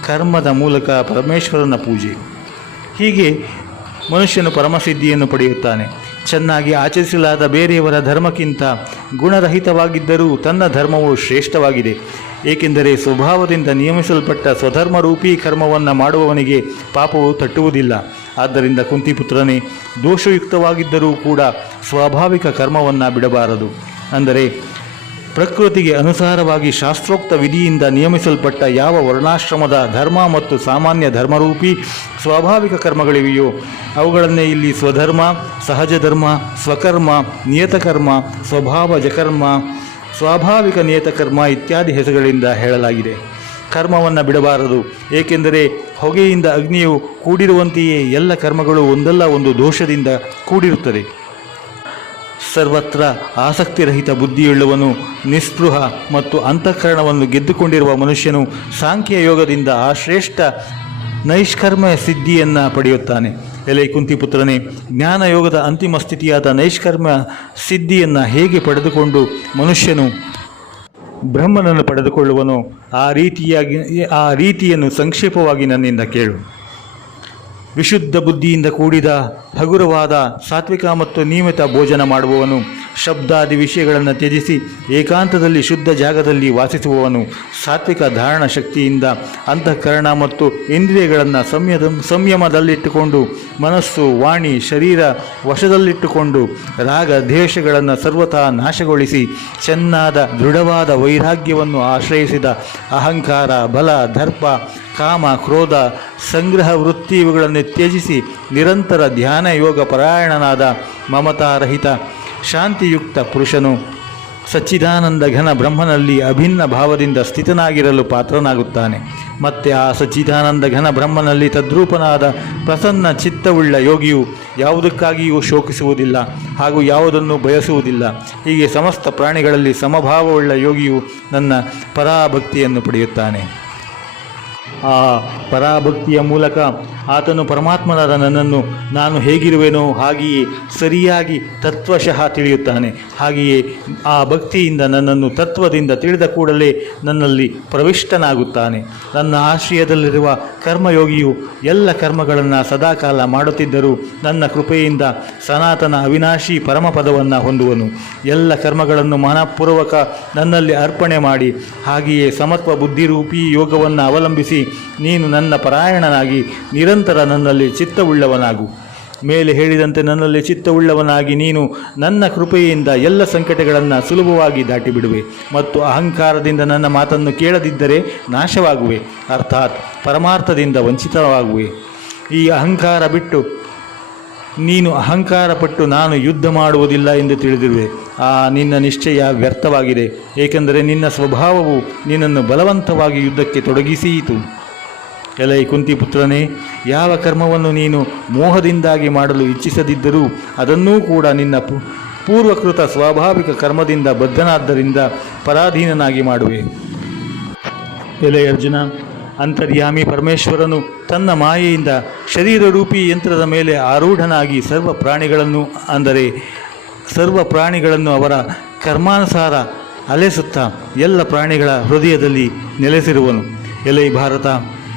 ಕರ್ಮದ ಮೂಲಕ ಪರಮೇಶ್ವರನ ಪೂಜೆ. ಹೀಗೆ ಮನುಷ್ಯನು ಪರಮಸಿದ್ಧಿಯನ್ನು ಪಡೆಯುತ್ತಾನೆ. ಚೆನ್ನಾಗಿ ಆಚರಿಸಲಾದ ಬೇರೆಯವರ ಧರ್ಮಕ್ಕಿಂತ ಗುಣರಹಿತವಾಗಿದ್ದರೂ ತನ್ನ ಧರ್ಮವು ಶ್ರೇಷ್ಠವಾಗಿದೆ. ಏಕೆಂದರೆ ಸ್ವಭಾವದಿಂದ ನಿಯಮಿಸಲ್ಪಟ್ಟ ಸ್ವಧರ್ಮರೂಪಿ ಕರ್ಮವನ್ನು ಮಾಡುವವನಿಗೆ ಪಾಪವು ತಟ್ಟುವುದಿಲ್ಲ. ಆದ್ದರಿಂದ ಕುಂತಿಪುತ್ರನೇ, ದೋಷಯುಕ್ತವಾಗಿದ್ದರೂ ಕೂಡ ಸ್ವಾಭಾವಿಕ ಕರ್ಮವನ್ನು ಬಿಡಬಾರದು. ಅಂದರೆ ಪ್ರಕೃತಿಗೆ ಅನುಸಾರವಾಗಿ ಶಾಸ್ತ್ರೋಕ್ತ ವಿಧಿಯಿಂದ ನಿಯಮಿಸಲ್ಪಟ್ಟ ಯಾವ ವರ್ಣಾಶ್ರಮದ ಧರ್ಮ ಮತ್ತು ಸಾಮಾನ್ಯ ಧರ್ಮರೂಪಿ ಸ್ವಾಭಾವಿಕ ಕರ್ಮಗಳಿವೆಯೋ ಅವುಗಳನ್ನೇ ಇಲ್ಲಿ ಸ್ವಧರ್ಮ, ಸಹಜ ಧರ್ಮ, ಸ್ವಕರ್ಮ, ನಿಯತಕರ್ಮ, ಸ್ವಭಾವಜಕರ್ಮ, ಸ್ವಾಭಾವಿಕ ನಿಯತಕರ್ಮ ಇತ್ಯಾದಿ ಹೆಸರುಗಳಿಂದ ಹೇಳಲಾಗಿದೆ. ಕರ್ಮವನ್ನು ಬಿಡಬಾರದು. ಏಕೆಂದರೆ ಹೊಗೆಯಿಂದ ಅಗ್ನಿಯು ಕೂಡಿರುವಂತೆಯೇ ಎಲ್ಲ ಕರ್ಮಗಳು ಒಂದಲ್ಲ ಒಂದು ದೋಷದಿಂದ ಕೂಡಿರುತ್ತದೆ. ಸರ್ವತ್ರ ಆಸಕ್ತಿರಹಿತ ಬುದ್ಧಿಯುಳ್ಳವನು, ನಿಸ್ಪೃಹ ಮತ್ತು ಅಂತಃಕರಣವನ್ನು ಗೆದ್ದುಕೊಂಡಿರುವ ಮನುಷ್ಯನು ಸಾಂಖ್ಯ ಯೋಗದಿಂದ ಆ ಶ್ರೇಷ್ಠ ನೈಷ್ಕರ್ಮ ಸಿದ್ಧಿಯನ್ನು ಪಡೆಯುತ್ತಾನೆ. ಎಲೆ ಕುಂತಿಪುತ್ರನೇ, ಜ್ಞಾನಯೋಗದ ಅಂತಿಮ ಸ್ಥಿತಿಯಾದ ನೈಷ್ಕರ್ಮ ಸಿದ್ಧಿಯನ್ನು ಹೇಗೆ ಪಡೆದುಕೊಂಡು ಮನುಷ್ಯನು ಬ್ರಹ್ಮನನ್ನು ಪಡೆದುಕೊಳ್ಳುವನೋ ಆ ರೀತಿಯನ್ನು ಸಂಕ್ಷೇಪವಾಗಿ ನನ್ನಿಂದ ಕೇಳು. ವಿಶುದ್ಧ ಬುದ್ಧಿಯಿಂದ ಕೂಡಿದ ಹಗುರವಾದ ಸಾತ್ವಿಕ ಮತ್ತು ನಿಯಮಿತ ಭೋಜನ ಮಾಡುವವನು, ಶಬ್ದಾದಿ ವಿಷಯಗಳನ್ನು ತ್ಯಜಿಸಿ ಏಕಾಂತದಲ್ಲಿ ಶುದ್ಧ ಜಾಗದಲ್ಲಿ ವಾಸಿಸುವವನು, ಸಾತ್ವಿಕ ಧಾರಣ ಶಕ್ತಿಯಿಂದ ಅಂತಃಕರಣ ಮತ್ತು ಇಂದ್ರಿಯಗಳನ್ನು ಸಂಯಮದಲ್ಲಿಟ್ಟುಕೊಂಡು ಮನಸ್ಸು, ವಾಣಿ, ಶರೀರ ವಶದಲ್ಲಿಟ್ಟುಕೊಂಡು ರಾಗ ದ್ವೇಷಗಳನ್ನು ಸರ್ವಥಾ ನಾಶಗೊಳಿಸಿ ಚೆನ್ನಾದ ದೃಢವಾದ ವೈರಾಗ್ಯವನ್ನು ಆಶ್ರಯಿಸಿದ ಅಹಂಕಾರ, ಬಲ, ದರ್ಪ, ಕಾಮ, ಕ್ರೋಧ, ಸಂಗ್ರಹ ವೃತ್ತಿ ಇವುಗಳನ್ನು ತ್ಯಜಿಸಿ ನಿರಂತರ ಧ್ಯಾನ ಯೋಗ ಪರಾಯಣನಾದ ಮಮತಾರಹಿತ ಶಾಂತಿಯುಕ್ತ ಪುರುಷನು ಸಚ್ಚಿದಾನಂದ ಘನ ಬ್ರಹ್ಮನಲ್ಲಿ ಅಭಿನ್ನ ಭಾವದಿಂದ ಸ್ಥಿತನಾಗಿರಲು ಪಾತ್ರನಾಗುತ್ತಾನೆ. ಮತ್ತು ಆ ಸಚ್ಚಿದಾನಂದ ಘನ ಬ್ರಹ್ಮನಲ್ಲಿ ತದ್ರೂಪನಾದ ಪ್ರಸನ್ನ ಚಿತ್ತವುಳ್ಳ ಯೋಗಿಯು ಯಾವುದಕ್ಕಾಗಿಯೂ ಶೋಕಿಸುವುದಿಲ್ಲ ಹಾಗೂ ಯಾವುದನ್ನು ಬಯಸುವುದಿಲ್ಲ. ಹೀಗೆ ಸಮಸ್ತ ಪ್ರಾಣಿಗಳಲ್ಲಿ ಸಮಭಾವವುಳ್ಳ ಯೋಗಿಯು ನನ್ನ ಪರಾಭಕ್ತಿಯನ್ನು ಪಡೆಯುತ್ತಾನೆ. ಆ ಪರಾಭಕ್ತಿಯ ಮೂಲಕ ಆತನು ಪರಮಾತ್ಮನಾದ ನನ್ನನ್ನು ನಾನು ಹೇಗಿರುವೆನೋ ಹಾಗೆಯೇ ಸರಿಯಾಗಿ ತತ್ವಶಃ ತಿಳಿಯುತ್ತಾನೆ. ಹಾಗೆಯೇ ಆ ಭಕ್ತಿಯಿಂದ ನನ್ನನ್ನು ತತ್ವದಿಂದ ತಿಳಿದ ಕೂಡಲೇ ನನ್ನಲ್ಲಿ ಪ್ರವಿಷ್ಟನಾಗುತ್ತಾನೆ. ನನ್ನ ಆಶ್ರಯದಲ್ಲಿರುವ ಕರ್ಮಯೋಗಿಯು ಎಲ್ಲ ಕರ್ಮಗಳನ್ನು ಸದಾಕಾಲ ಮಾಡುತ್ತಿದ್ದರೂ ನನ್ನ ಕೃಪೆಯಿಂದ ಸನಾತನ ಅವಿನಾಶಿ ಪರಮಪದವನ್ನು ಹೊಂದುವನು. ಎಲ್ಲ ಕರ್ಮಗಳನ್ನು ಮನಃಪೂರ್ವಕ ನನ್ನಲ್ಲಿ ಅರ್ಪಣೆ ಮಾಡಿ ಹಾಗೆಯೇ ಸಮತ್ವ ಬುದ್ಧಿರೂಪಿ ಯೋಗವನ್ನು ಅವಲಂಬಿಸಿ ನೀನು ನನ್ನ ಪರಾಯಣನಾಗಿ ನಿರಂತರ ನನ್ನಲ್ಲಿ ಚಿತ್ತವುಳ್ಳವನಾಗು. ಮೇಲೆ ಹೇಳಿದಂತೆ ನನ್ನಲ್ಲಿ ಚಿತ್ತವುಳ್ಳವನಾಗಿ ನೀನು ನನ್ನ ಕೃಪೆಯಿಂದ ಎಲ್ಲ ಸಂಕಟಗಳನ್ನು ಸುಲಭವಾಗಿ ದಾಟಿಬಿಡುವೆ ಮತ್ತು ಅಹಂಕಾರದಿಂದ ನನ್ನ ಮಾತನ್ನು ಕೇಳದಿದ್ದರೆ ನಾಶವಾಗುವೆ, ಅರ್ಥಾತ್ ಪರಮಾರ್ಥದಿಂದ ವಂಚಿತವಾಗುವೆ. ಈ ಅಹಂಕಾರ ಬಿಟ್ಟು ನೀನು ಅಹಂಕಾರಪಟ್ಟು ನಾನು ಯುದ್ಧ ಮಾಡುವುದಿಲ್ಲ ಎಂದು ತಿಳಿದಿರುವೆ. ಆ ನಿನ್ನ ನಿಶ್ಚಯ ವ್ಯರ್ಥವಾಗಿದೆ. ಏಕೆಂದರೆ ನಿನ್ನ ಸ್ವಭಾವವು ನಿನ್ನನ್ನು ಬಲವಂತವಾಗಿ ಯುದ್ಧಕ್ಕೆ ತೊಡಗಿಸಿಯಿತು. ಎಲೈ ಕುಂತಿಪುತ್ರನೇ, ಯಾವ ಕರ್ಮವನ್ನು ನೀನು ಮೋಹದಿಂದಾಗಿ ಮಾಡಲು ಇಚ್ಛಿಸದಿದ್ದರೂ ಅದನ್ನೂ ಕೂಡ ನಿನ್ನ ಪೂರ್ವಕೃತ ಸ್ವಾಭಾವಿಕ ಕರ್ಮದಿಂದ ಬದ್ಧನಾದ್ದರಿಂದ ಪರಾಧೀನನಾಗಿ ಮಾಡುವೆ. ಎಲೈ ಅರ್ಜುನ, ಅಂತರ್ಯಾಮಿ ಪರಮೇಶ್ವರನು ತನ್ನ ಮಾಯೆಯಿಂದ ಶರೀರರೂಪಿ ಯಂತ್ರದ ಮೇಲೆ ಆರೂಢನಾಗಿ ಸರ್ವ ಪ್ರಾಣಿಗಳನ್ನು ಅವರ ಕರ್ಮಾನುಸಾರ ಅಲೆಸುತ್ತಾ ಎಲ್ಲ ಪ್ರಾಣಿಗಳ ಹೃದಯದಲ್ಲಿ ನೆಲೆಸಿರುವನು. ಎಲೈ ಭಾರತ,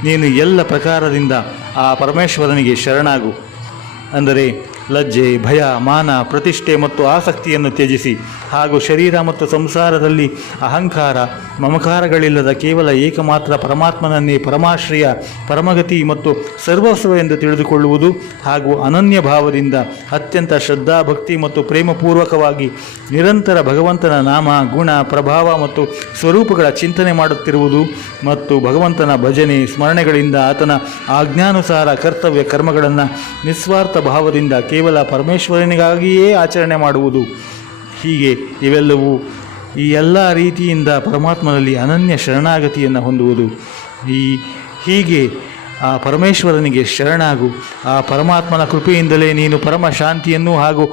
ನೀನು ಎಲ್ಲ ಪ್ರಕಾರದಿಂದ ಆ ಪರಮೇಶ್ವರನಿಗೆ ಶರಣಾಗು. ಅಂದರೆ ಲಜ್ಜೆ, ಭಯ, ಮಾನ, ಪ್ರತಿಷ್ಠೆ ಮತ್ತು ಆಸಕ್ತಿಯನ್ನು ತ್ಯಜಿಸಿ ಹಾಗೂ ಶರೀರ ಮತ್ತು ಸಂಸಾರದಲ್ಲಿ ಅಹಂಕಾರ, ಮಮಕಾರಗಳಿಲ್ಲದ ಕೇವಲ ಏಕಮಾತ್ರ ಪರಮಾತ್ಮನನ್ನೇ ಪರಮಾಶ್ರಯ, ಪರಮಗತಿ ಮತ್ತು ಸರ್ವಸ್ವ ಎಂದು ತಿಳಿದುಕೊಳ್ಳುವುದು ಹಾಗೂ ಅನನ್ಯ ಭಾವದಿಂದ ಅತ್ಯಂತ ಶ್ರದ್ಧಾ, ಭಕ್ತಿ ಮತ್ತು ಪ್ರೇಮಪೂರ್ವಕವಾಗಿ ನಿರಂತರ ಭಗವಂತನ ನಾಮ, ಗುಣ, ಪ್ರಭಾವ ಮತ್ತು ಸ್ವರೂಪಗಳ ಚಿಂತನೆ ಮಾಡುತ್ತಿರುವುದು ಮತ್ತು ಭಗವಂತನ ಭಜನೆ, ಸ್ಮರಣೆಗಳಿಂದ ಆತನ ಆಜ್ಞಾನುಸಾರ ಕರ್ತವ್ಯ ಕರ್ಮಗಳನ್ನು ನಿಸ್ವಾರ್ಥ ಭಾವದಿಂದ ಕೇವಲ ಪರಮೇಶ್ವರನಿಗಾಗಿಯೇ ಆಚರಣೆ ಮಾಡುವುದು. ಹೀಗೆ ಇವೆಲ್ಲವೂ ಈ ಎಲ್ಲ ರೀತಿಯಿಂದ ಪರಮಾತ್ಮನಲ್ಲಿ ಅನನ್ಯ ಶರಣಾಗತಿಯನ್ನು ಹೊಂದುವುದು. ಹೀಗೆ ಆ ಪರಮೇಶ್ವರನಿಗೆ ಶರಣಾಗು. ಆ ಪರಮಾತ್ಮನ ಕೃಪೆಯಿಂದಲೇ ನೀನು ಪರಮ ಶಾಂತಿಯನ್ನು ಹಾಗೂ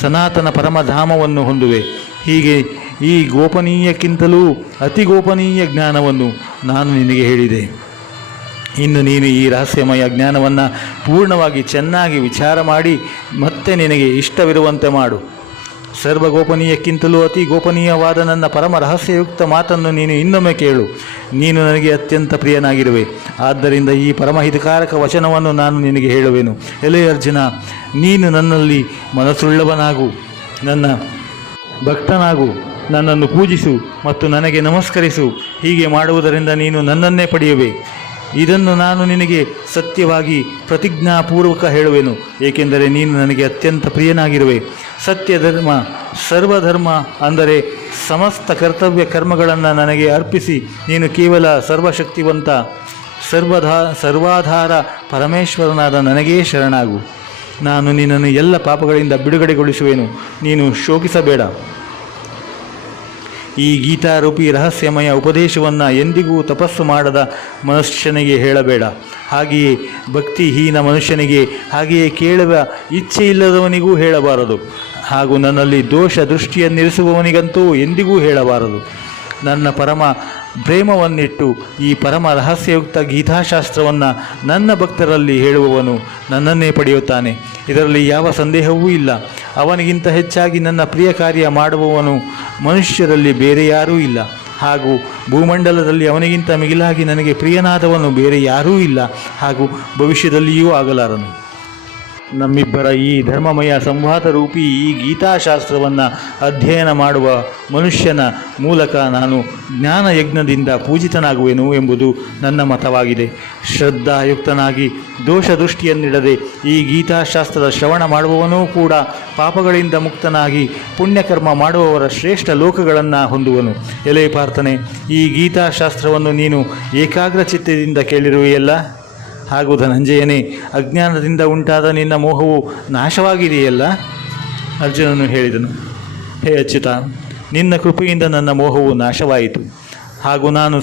ಸನಾತನ ಪರಮಧಾಮವನ್ನು ಹೊಂದುವೆ. ಹೀಗೆ ಈ ಗೋಪನೀಯಕ್ಕಿಂತಲೂ ಅತಿ ಗೋಪನೀಯ ಜ್ಞಾನವನ್ನು ನಾನು ನಿನಗೆ ಹೇಳಿದೆ. ಇನ್ನು ನೀನು ಈ ರಹಸ್ಯಮಯ ಜ್ಞಾನವನ್ನು ಪೂರ್ಣವಾಗಿ ಚೆನ್ನಾಗಿ ವಿಚಾರ ಮಾಡಿ ಮತ್ತೆ ನಿನಗೆ ಇಷ್ಟವಿರುವಂತೆ ಮಾಡು. ಸರ್ವಗೋಪನೀಯಕ್ಕಿಂತಲೂ ಅತಿ ಗೋಪನೀಯವಾದ ನನ್ನ ಪರಮ ರಹಸ್ಯಯುಕ್ತ ಮಾತನ್ನು ನೀನು ಇನ್ನೊಮ್ಮೆ ಕೇಳು. ನೀನು ನನಗೆ ಅತ್ಯಂತ ಪ್ರಿಯನಾಗಿರುವೆ. ಆದ್ದರಿಂದ ಈ ಪರಮಹಿತಕಾರಕ ವಚನವನ್ನು ನಾನು ನಿನಗೆ ಹೇಳುವೆನು. ಎಲೆ ಅರ್ಜುನ, ನೀನು ನನ್ನಲ್ಲಿ ಮನಸ್ಸುಳ್ಳವನಾಗು, ನನ್ನ ಭಕ್ತನಾಗು, ನನ್ನನ್ನು ಪೂಜಿಸು ಮತ್ತು ನನಗೆ ನಮಸ್ಕರಿಸು. ಹೀಗೆ ಮಾಡುವುದರಿಂದ ನೀನು ನನ್ನನ್ನೇ ಪಡೆಯುವೆ. ಇದನ್ನು ನಾನು ನಿನಗೆ ಸತ್ಯವಾಗಿ ಪ್ರತಿಜ್ಞಾಪೂರ್ವಕ ಹೇಳುವೆನು, ಏಕೆಂದರೆ ನೀನು ನನಗೆ ಅತ್ಯಂತ ಪ್ರಿಯನಾಗಿರುವೆ. ಸತ್ಯಧರ್ಮ, ಸರ್ವಧರ್ಮ ಅಂದರೆ ಸಮಸ್ತ ಕರ್ತವ್ಯ ಕರ್ಮಗಳನ್ನು ನನಗೆ ಅರ್ಪಿಸಿ ನೀನು ಕೇವಲ ಸರ್ವಶಕ್ತಿವಂತ, ಸರ್ವಾಧಾರ ಪರಮೇಶ್ವರನಾದ ನನಗೇ ಶರಣಾಗು. ನಾನು ನಿನ್ನನ್ನು ಎಲ್ಲ ಪಾಪಗಳಿಂದ ಬಿಡುಗಡೆಗೊಳಿಸುವೆನು. ನೀನು ಶೋಕಿಸಬೇಡ. ಈ ಗೀತಾರೂಪಿ ರಹಸ್ಯಮಯ ಉಪದೇಶವನ್ನು ಎಂದಿಗೂ ತಪಸ್ಸು ಮಾಡದ ಮನುಷ್ಯನಿಗೆ ಹೇಳಬೇಡ. ಹಾಗೆಯೇ ಭಕ್ತಿಹೀನ ಮನುಷ್ಯನಿಗೆ, ಹಾಗೆಯೇ ಕೇಳುವ ಇಚ್ಛೆಯಿಲ್ಲದವನಿಗೂ ಹೇಳಬಾರದು. ಹಾಗೂ ನನ್ನಲ್ಲಿ ದೋಷ ದೃಷ್ಟಿಯನ್ನಿರಿಸುವವನಿಗಂತೂ ಎಂದಿಗೂ ಹೇಳಬಾರದು. ನನ್ನ ಪರಮ ಪ್ರೇಮವನ್ನಿಟ್ಟು ಈ ಪರಮ ರಹಸ್ಯಯುಕ್ತ ಗೀತಾಶಾಸ್ತ್ರವನ್ನು ನನ್ನ ಭಕ್ತರಲ್ಲಿ ಹೇಳುವವನು ನನ್ನನ್ನೇ ಪಡೆಯುತ್ತಾನೆ. ಇದರಲ್ಲಿ ಯಾವ ಸಂದೇಹವೂ ಇಲ್ಲ. ಅವನಿಗಿಂತ ಹೆಚ್ಚಾಗಿ ನನ್ನ ಪ್ರಿಯ ಕಾರ್ಯ ಮಾಡುವವನು ಮನುಷ್ಯರಲ್ಲಿ ಬೇರೆ ಯಾರೂ ಇಲ್ಲ. ಹಾಗೂ ಭೂಮಂಡಲದಲ್ಲಿ ಅವನಿಗಿಂತ ಮಿಗಿಲಾಗಿ ನನಗೆ ಪ್ರಿಯನಾದವನು ಬೇರೆ ಯಾರೂ ಇಲ್ಲ, ಹಾಗೂ ಭವಿಷ್ಯದಲ್ಲಿಯೂ ಆಗಲಾರನು. ನಮ್ಮಿಬ್ಬರ ಈ ಧರ್ಮಮಯ ಸಂವಾದ ರೂಪಿ ಈ ಗೀತಾಶಾಸ್ತ್ರವನ್ನು ಅಧ್ಯಯನ ಮಾಡುವ ಮನುಷ್ಯನ ಮೂಲಕ ನಾನು ಜ್ಞಾನಯಜ್ಞದಿಂದ ಪೂಜಿತನಾಗುವೆನು ಎಂಬುದು ನನ್ನ ಮತವಾಗಿದೆ. ಶ್ರದ್ಧಾಯುಕ್ತನಾಗಿ ದೋಷ ದೃಷ್ಟಿಯನ್ನಿಡದೆ ಈ ಗೀತಾಶಾಸ್ತ್ರದ ಶ್ರವಣ ಮಾಡುವವನೂ ಕೂಡ ಪಾಪಗಳಿಂದ ಮುಕ್ತನಾಗಿ ಪುಣ್ಯಕರ್ಮ ಮಾಡುವವರ ಶ್ರೇಷ್ಠ ಲೋಕಗಳನ್ನು ಹೊಂದುವನು. ಎಲೆ ಪಾರ್ಥನೆ, ಈ ಗೀತಾಶಾಸ್ತ್ರವನ್ನು ನೀನು ಏಕಾಗ್ರಚಿತ್ತದಿಂದ ಕೇಳಿರುವೆಯಲ್ಲ. ಹಾಗೂ ಧನಂಜಯನೇ, ಅಜ್ಞಾನದಿಂದ ಉಂಟಾದ ನಿನ್ನ ಮೋಹವು ನಾಶವಾಗಿದೆಯಲ್ಲ. ಅರ್ಜುನನು ಹೇಳಿದನು, ಹೇ ಅಚ್ಯುತ, ನಿನ್ನ ಕೃಪೆಯಿಂದ ನನ್ನ ಮೋಹವು ನಾಶವಾಯಿತು ಹಾಗೂ ನಾನು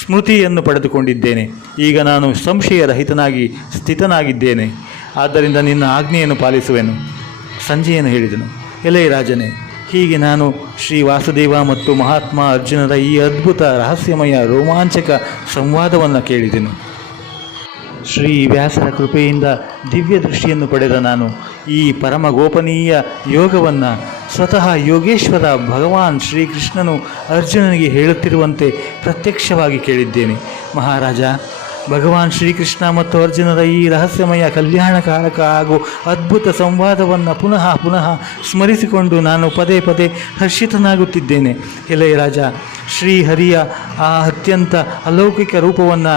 ಸ್ಮೃತಿಯನ್ನು ಪಡೆದುಕೊಂಡಿದ್ದೇನೆ. ಈಗ ನಾನು ಸಂಶಯರಹಿತನಾಗಿ ಸ್ಥಿತನಾಗಿದ್ದೇನೆ. ಆದ್ದರಿಂದ ನಿನ್ನ ಆಜ್ಞೆಯನ್ನು ಪಾಲಿಸುವೆನು. ಸಂಜಯನು ಹೇಳಿದನು, ಎಲೆ ರಾಜನೇ, ಹೀಗೆ ನಾನು ಶ್ರೀ ವಾಸುದೇವ ಮತ್ತು ಮಹಾತ್ಮ ಅರ್ಜುನರ ಈ ಅದ್ಭುತ ರಹಸ್ಯಮಯ ರೋಮಾಂಚಕ ಸಂವಾದವನ್ನು ಕೇಳಿದೆನು. ಶ್ರೀ ವ್ಯಾಸರ ಕೃಪೆಯಿಂದ ದಿವ್ಯ ದೃಷ್ಟಿಯನ್ನು ಪಡೆದ ನಾನು ಈ ಪರಮ ಗೋಪನೀಯ ಯೋಗವನ್ನು ಸ್ವತಃ ಯೋಗೇಶ್ವರ ಭಗವಾನ್ ಶ್ರೀಕೃಷ್ಣನು ಅರ್ಜುನನಿಗೆ ಹೇಳುತ್ತಿರುವಂತೆ ಪ್ರತ್ಯಕ್ಷವಾಗಿ ಕೇಳಿದ್ದೇನೆ. ಮಹಾರಾಜ, ಭಗವಾನ್ ಶ್ರೀಕೃಷ್ಣ ಮತ್ತು ಅರ್ಜುನರ ಈ ರಹಸ್ಯಮಯ ಕಲ್ಯಾಣಕಾರಕ ಹಾಗೂ ಅದ್ಭುತ ಸಂವಾದವನ್ನು ಪುನಃ ಪುನಃ ಸ್ಮರಿಸಿಕೊಂಡು ನಾನು ಪದೇ ಪದೇ ಹರ್ಷಿತನಾಗುತ್ತಿದ್ದೇನೆ. ಎಲೆಯ ರಾಜ, ಶ್ರೀಹರಿಯ ಆ ಅತ್ಯಂತ ಅಲೌಕಿಕ ರೂಪವನ್ನು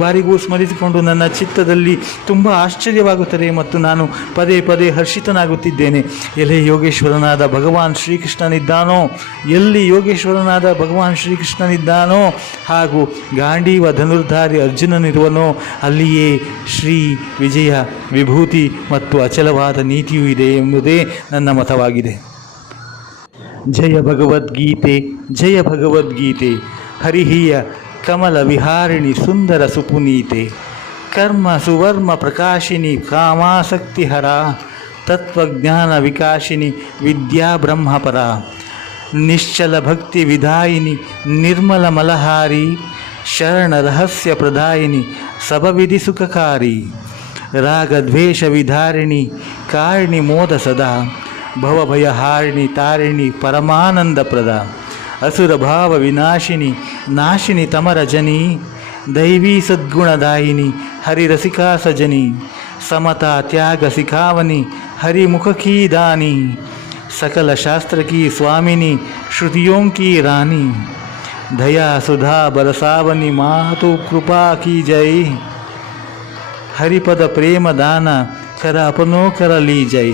ಬಾರಿಗೂ ಸ್ಮರಿಸಿಕೊಂಡು ನನ್ನ ಚಿತ್ತದಲ್ಲಿ ತುಂಬ ಆಶ್ಚರ್ಯವಾಗುತ್ತದೆ ಮತ್ತು ನಾನು ಪದೇ ಪದೇ ಹರ್ಷಿತನಾಗುತ್ತಿದ್ದೇನೆ. ಎಲೆ ಯೋಗೇಶ್ವರನಾದ ಭಗವಾನ್ ಶ್ರೀಕೃಷ್ಣನಿದ್ದಾನೋ, ಎಲ್ಲಿ ಯೋಗೇಶ್ವರನಾದ ಭಗವಾನ್ ಶ್ರೀಕೃಷ್ಣನಿದ್ದಾನೋ ಹಾಗೂ ಗಾಂಡೀವ ಧನುರ್ಧಾರಿ ಅರ್ಜುನನಿರುವನೋ ಅಲ್ಲಿಯೇ ಶ್ರೀ ವಿಜಯ, ವಿಭೂತಿ ಮತ್ತು ಅಚಲವಾದ ನೀತಿಯೂ ಇದೆ ಎಂಬುದೇ ನನ್ನ ಮತವಾಗಿದೆ. ಜಯ ಭಗವದ್ಗೀತೆ, ಜಯ ಭಗವದ್ಗೀತೆ. ಹರಿಹಿಯ ಕಮಲ ವಿಹಾರಿಣಿ ಸುಂದರ ಸುಪುನೀತೆ. ಕರ್ಮ ಸುವರ್ಮ ಪ್ರಕಾಶಿನಿ ಕಾಮಾಸಕ್ತಿಹರ. ತತ್ವಜ್ಞಾನ ವಿಕಾಶಿನಿ ವಿದ್ಯಾ ಬ್ರಹ್ಮಪರ. ನಿಶ್ಚಲ ಭಕ್ತಿ ವಿಧಾಯಿನಿ ನಿರ್ಮಲ ಮಲಹಾರಿ. ಶರಣ ರಹಸ್ಯ ಪ್ರದಾಯಿನಿ ಸಭವಿಧಿ ಸುಖಕಾರಿ. ರಾಗದ್ವೇಷ ವಿಧಾರಿಣಿ ಕಾರಿಣಿ ಮೋದ ಸದಾ. ಭವಭಯಹಾರಿಣಿ ತಾರಿಣಿ ಪರಮಾನಂದಪ್ರದ. ಅಸುರ ಭಾವ ವಿನಾಶಿನಿ ನಾಶಿನಿ ತಮರಜನಿ. ದೈವೀ ಸದ್ಗುಣದಾಯಿನಿ ಹರಿರಸಿಕಾ ಸಜನಿ. समता त्याग सिखावनी हरिमुख की दानी, सकल शास्त्र की स्वामिनी श्रुतियों की रानी, दया सुधा बरसावनी मातु कृपा की जय, हरिपद प्रेम दान कर अपनो कर ली जय।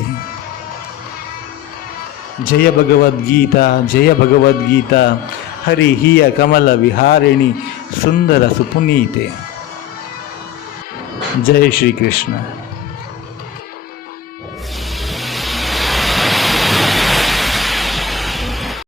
जय भगवद्गीता जय भगवद्गीता, हरि हिय कमल विहारिणी सुंदर सुपुनीते। जय श्री कृष्ण।